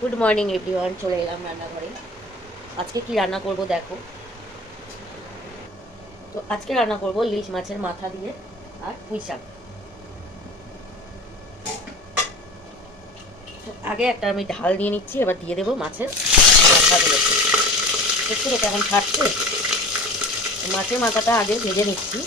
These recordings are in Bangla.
গুড মর্নিং এভরিওয়ান, চলে এলাম রান্নাঘরে। আজকে কি রান্না করব দেখো। তো আজকে রান্না করব ইলিশ মাছের মাথা দিয়ে আর পুঁই শাক। তো আগে একটা আমি ঢাল নিয়ে নিচ্ছি, এবার দিয়ে দেবো মাছের মাথাগুলো। দেখছি তো কেমন থাকছে। মাছের মাথাটা আগে ভেজে নিচ্ছি।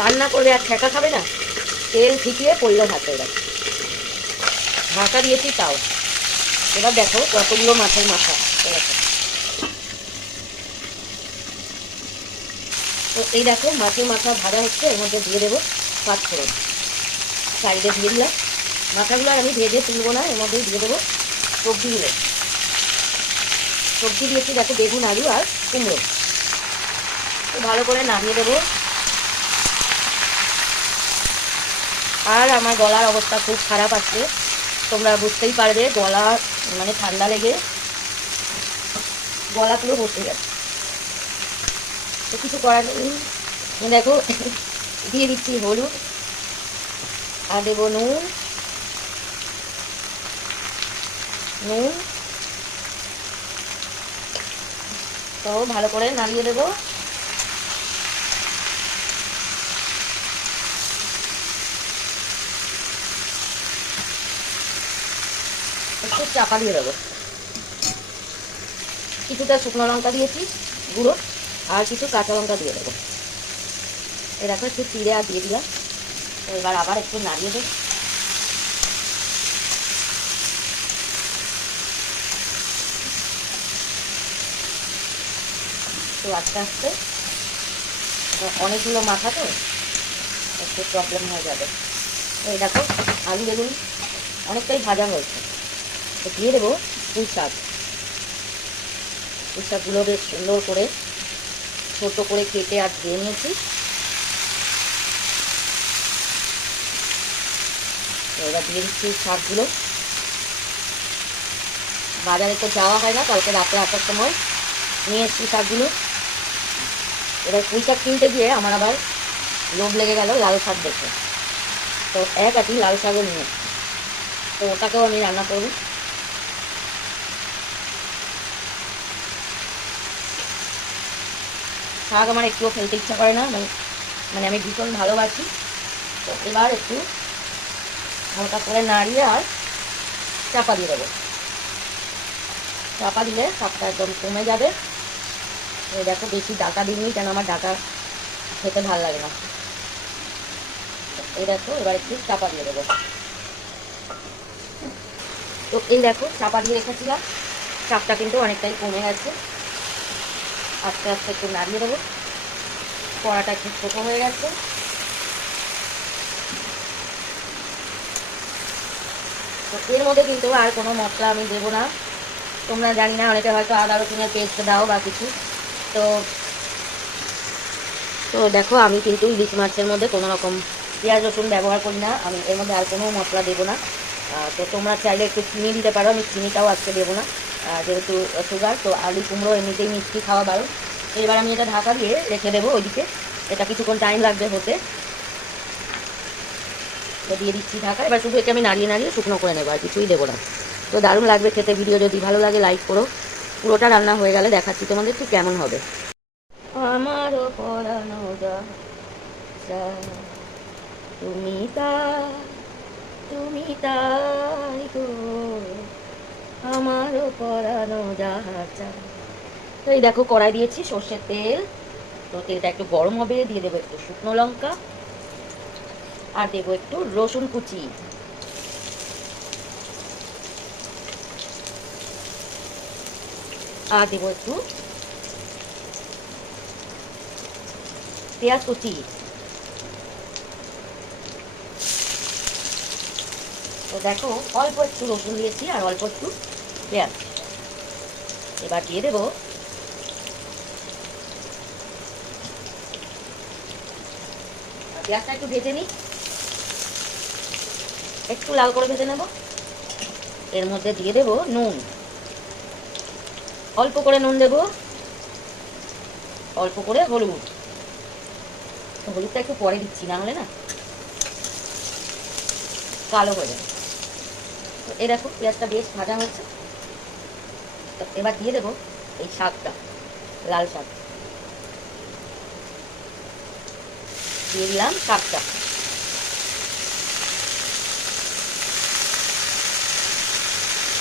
রান্না করবে আর ঠেকা খাবে না, তেল ছিটিয়ে পড়লো হাতে। এবার ঢাকা দিয়েছি তাও। এবার দেখো কতগুলো মাছের মাথা। দেখো, তো এই দেখো মাছের মাথা ভাজা হচ্ছে, এর মধ্যে দিয়ে দেবো পাঁচফোড়ন। সাইডে দিয়ে দিলাম। মাথাগুলো আর আমি ভেজে তুলবো না, এর মধ্যেই দিয়ে দেবো সবজিগুলো। সবজি দিয়েছি দেখো, বেগুন, আলু আর কুমড়ো। তো ভালো করে নামিয়ে দেবো। আর আমার গলার অবস্থা খুব খারাপ আছে, তোমরা বুঝতেই পারবে। গলা মানে ঠান্ডা লেগে গলা পুরো বসে গেছে। তো কিছু করার নেই। দেখো দিয়ে দিচ্ছি হলুদ, আর দেবো নুন। নুন তো ভালো করে নামিয়ে দেবো। একটু চাপা দিয়ে দেবো। কিছুটা শুকনো লঙ্কা দিয়েছি গুঁড়ো, আর কিছু কাঁচা লঙ্কা দিয়ে দেবো। এরকম একটু চিড়ে আর দিয়ে দিলাম। তো এবার আবার একটু নাড়িয়ে দেবো। তো আস্তে আস্তে, অনেকগুলো মাথা তো একটু প্রবলেম হয়ে যাবে। তো এই দেখো আলু বেগুন অনেকটাই ভাজা হয়েছে। তো দিয়ে দেবো পুঁই শাক। পুঁই শাকগুলো বেশ সুন্দর করে ছোটো করে কেটে আর ধুয়ে নিয়েছি। তো এবার দিয়ে দিচ্ছি শাকগুলো। বাজারে তো যাওয়া হয় না, কালকে রাত্রে আসার সময় নিয়ে এসছি শাকগুলো। এবার পুঁই শাক কিনতে গিয়ে আমার আবার লোভ লেগে গেল লাল শাক দেখে। তো এক আটি লাল শাকও নিয়ে, তো ওটাকেও আমি রান্না করব। শাক আমার একটুও ফেলতে ইচ্ছা করে না, মানে আমি ভীষণ ভালোবাসি। তো এবার একটু হালকা করে নাড়িয়ে আর চাপা দিয়ে দেবো। চাপা দিলে শাকটা একদম কমে যাবে। এই দেখো বেশি ডাটা দিইনি, কেন আমার ডাটা খেতে ভালো লাগে না। এই দেখো এবার একটু চাপা দিয়ে দেবো। তো এই দেখো চাপা দিয়ে রেখেছিলাম, চাপটা কিন্তু অনেকটাই কমে গেছে। আস্তে আস্তে একটু নাড়িয়ে দেবো। কড়াটা একটু ছোটো হয়ে গেছে। তো এর মধ্যে কিন্তু আর কোনো মশলা আমি দেবো না। তোমরা জানি না, অনেকে হয়তো আদা রসুনের পেস্ট দাও বা কিছু। তো তো দেখো আমি কিন্তু ইলিশ মাছের মধ্যে কোনো রকম পেঁয়াজ রসুন ব্যবহার করি না। আমি এর মধ্যে আর কোনো মশলা দেবো না। তো তোমরা চাইলে একটু চিনি দিতে পারো, আমি চিনিটাও আজকে দেবো না, যেহেতু সুগার। তো আলু কুমড়ো এমনিতেই মিষ্টি খাওয়া বারো। তো এবার আমি এটা ঢাকা দিয়ে রেখে দেবো ওইদিকে। এটা কিছুক্ষণ টাইম লাগবে হতে। তো দিয়ে দিচ্ছি ঢাকা। এবার শুধু একে আমি নাড়িয়ে নাড়িয়ে শুকনো করে নেবো, আর কিছুই দেবো না। তো দারুণ লাগবে খেতে। ভিডিও যদি ভালো লাগে লাইক করো। পুরোটা রান্না হয়ে গেলে দেখাচ্ছি তোমাদের ঠিক কেমন হবে। আমারও পরানো যায়, তুমি তাই, তুমি তাই গো, আমারও পরানো যায়। তো এই দেখো কড়াই দিয়েছি সর্ষের তেল। তো তেলটা একটু গরম হবে, দিয়ে দেবো একটু শুকনো লঙ্কা, আর দেবো একটু রসুন কুচি, আর দেবো একটু পেঁয়াজ কুচি। তো দেখো অল্প একটু রসুন দিয়েছি আর অল্প একটু পেঁয়াজ। এবার দিয়ে দেবো পেঁয়াজটা একটু ভেজে নিই, একটু লাল করে ভেজে নেব। এর মধ্যে দিয়ে দেব নুন, অল্প করে নুন দেব, অল্প করে হলুদ। হলুদটা একটু পরে দিচ্ছি, না হলে না কালো হয়ে যাবে। তো এই দেখো পেঁয়াজটা বেশ ভাজা হয়েছে। তো এবার দিয়ে দেবো এই শাকটা, লাল শাক দিয়ে দিলাম। শাকটা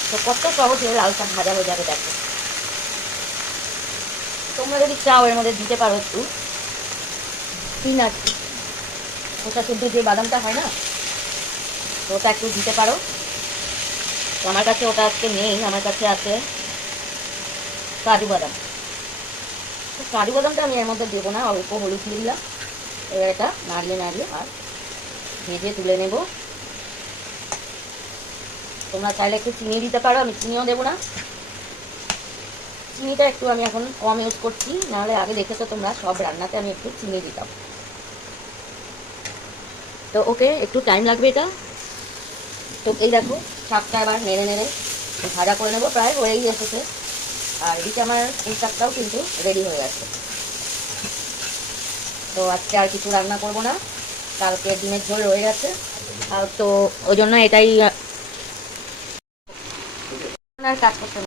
তো কত সহজে লাল শাক ভাজা হয়ে যাবে দেখো। তোমরা যদি চাও এর মধ্যে দিতে পারো একটু পিনাট, ওটা শুদ্ধ যে বাদামটা হয় না, তো ওটা একটু দিতে পারো। তো আমার কাছে ওটা আজকে নেই, আমার কাছে আছে কাজু বাদাম। তো কাজু বাদামটা আমি এর মধ্যে দেবো না, অল্প হলুদ দিয়ে দিলাম। এবার এটা নাড়িয়ে নাড়িয়ে আর ভেজে তুলে নেব। তোমরা চাইলে একটু চিনি দিতে পারো, আমি চিনিও দেবো না। চিনিটা একটু আমি এখন কম ইউজ করছি, নাহলে আগে দেখেছো তোমরা সব রান্নাতে আমি একটু চিনি দিতাম। তো ওকে একটু টাইম লাগবে এটা। তো এই দেখো শাকটা এবার নেড়ে নেড়ে ভাজা করে নেবো, প্রায় হয়েই এসেছে। আর এদিকে আমার এই শাকটাও কিন্তু রেডি হয়ে গেছে। তো আজকে আর কিছু রান্না করব না, কালকে ডিমের ঝোল রয়ে গেছে। আর তো ওই জন্য এটাই আর কাজ করতে